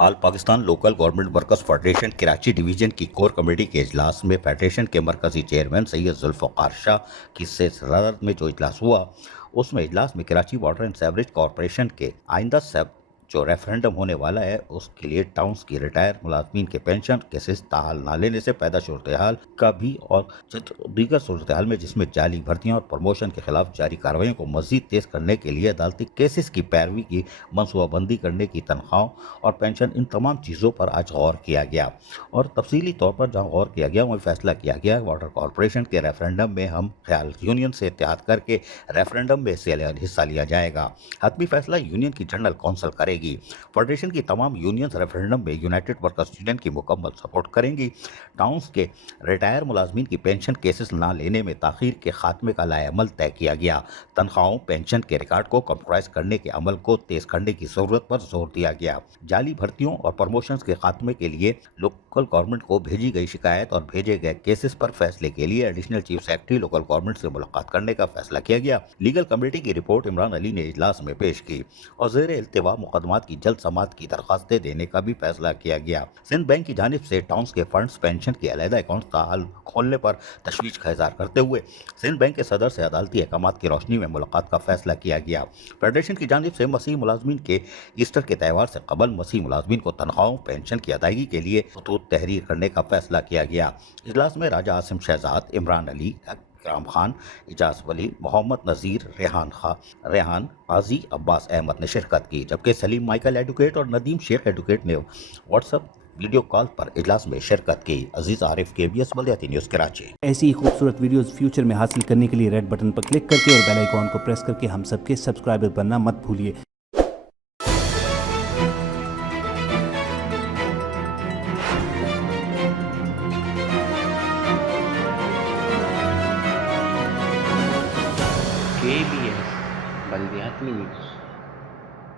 आल Pakistan local government workers federation Karachi division की core committee के इजलास में फेडरेशन के मरकजी चेयरमैन सैयद जुल्फ़िकार शाह की सदारत में जो इजलास हुआ, उसमें इजलास में Karachi water and sewerage corporation के आइंदा सब जो रेफरेंडम होने वाला है उसके लिए टाउन्स की रिटायर मुलाजमीन के पेंशन केसेस ताहाल ना लेने से पैदा सूरत हाल का भी और दीगर सूरत हाल में जिसमें जाली भर्तियाँ और प्रमोशन के खिलाफ जारी कार्रवाइयों को मजीद तेज करने के लिए अदालती केसेस की पैरवी की मनसूबाबंदी करने की तनख्वाहों और पेंशन, इन तमाम चीज़ों पर आज गौर किया गया। और तफसीली तौर पर जहाँ गौर किया गया वहीं फैसला किया गया वाटर कॉरपोरेशन के रेफरेंडम में हम ख्याल यूनियन से इत्तेहाद करके रेफरेंडम में हिस्सा लिया जाएगा। हतमी फैसला यूनियन की जनरल काउंसिल करेगी। फेडरेशन की तमाम यूनियंस रेफरेंडम में यूनाइटेड वर्कर्स यूनियन की मुकम्मल सपोर्ट करेंगी। टाउन्स के रिटायर मुलाजमीन की पेंशन केसेस ना लेने में ताखीर के खात्मे का लाएअमल तय किया गया। तनख्वाहों पेंशन के रिकॉर्ड को कंप्यूटराइज करने के अमल को तेज करने की जरूरत पर जोर दिया गया। जाली भर्तियों और प्रमोशंस के खात्मे के लिए लोकल गवर्नमेंट को भेजी गई शिकायत और भेजे गए केसेस पर फैसले के लिए additional chief secretary local government से मुलाकात करने का फैसला किया गया। लीगल कमेटी की रिपोर्ट इमरान अली ने इजलास में पेश की और ज़ेर इल्तिवा मुकदमात की जल्द समाअत की दरखास्तें देने का भी फैसला किया गया। सिंध बैंक की जानिब से टाउन्स के फंड्स पेंशन के अलहदा अकाउंट ताहाल खोलने पर तशवीश का इजहार करते हुए सिंध बैंक के सदर से अदालती अहकामात की रोशनी में मुलाकात का फैसला किया गया। फेडरेशन की जानिब से मसीह मुलाजमीन के ईस्टर के त्यौहार से कबल मसीह मुलाजमीन को तनख्वाहों पेंशन की अदायगी के लिए खतूत तहरीर करने का फैसला किया गया। इजलास में राजा आसिम शहजाद, इमरान अली, इकराम खान, इजाज वली, मोहम्मद नज़ीर, रेहान काजी, अब्बास अहमद ने शिरकत की, जबकि सलीम माइकल एडवोकेट और नदीम शेख एडवोकेट ने व्हाट्सएप वीडियो कॉल पर इजलास में शिरकत की। अजीज आरिफ, KBS बल्दियाती न्यूज़ कराची। ऐसी ही खूबसूरत वीडियोस फ्यूचर में हासिल करने के लिए रेड बटन पर क्लिक करके और बेल आइकॉन को प्रेस करके हम सबके सब्सक्राइबर बनना मत भूलिए। KBS बल्दियाती न्यूज़।